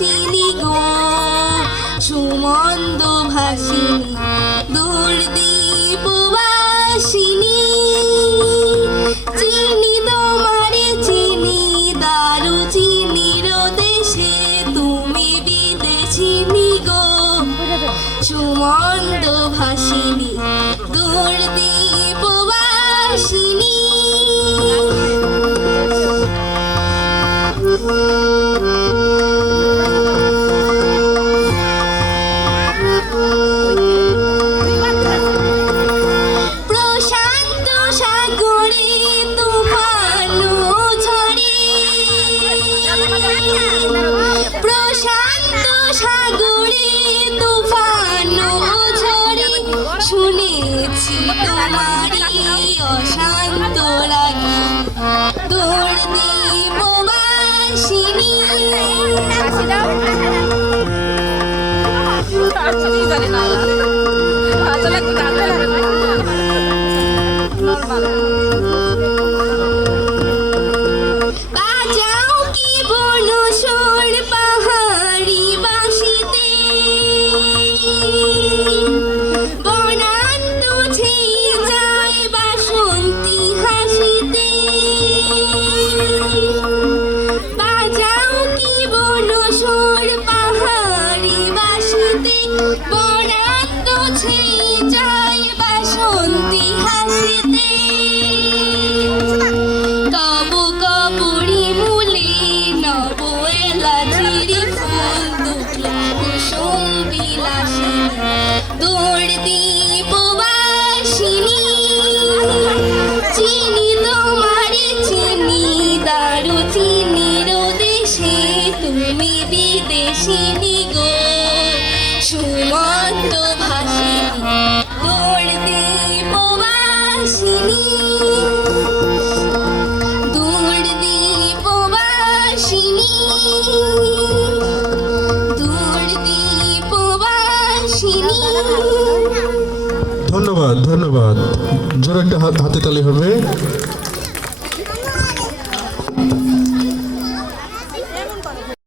ভাসিনী গো সুমন্দ ভাসিনী দূরদীপবাসিনী চিনি তোমারে চিনি দারু চিনির দেশে তুমি বিদেশিনী গো সুমন্দ ভাসিনী দূরদীপবাসিনী প্রশান্ত সাগরে তুফান ঝরে প্রশান্ত সাগরে তুফান ঝরে শুনেছি তোমারি অশান্ত রাগে দূরদীপবাসিনী বাজাও কি বনসর পাহাড়ি বাঁশিতে বনান্ত ছেয়ে যায় বাসন্তী হাসিতে বাজাও কি বনসর পাহাড়ি বাঁশিতে বনান্ত ছেয়ে যায় বাসন্তী হাসিতে কব কবরি মূলে নব এলাচির ফুল দুটি কুসুম বিলাসিনী দূরদীপবাসিনী চিনি তোমারে চিনি দারু চিনির দেশে তুমি বিদেশিনী গো সুমন্ত ভাসিনী দূরদীপবাসিনী দূরদীপবাসিনী দূরদীপবাসিনী। ধন্যবাদ ধন্যবাদ, জোরে একটা হাতে তালি হবে।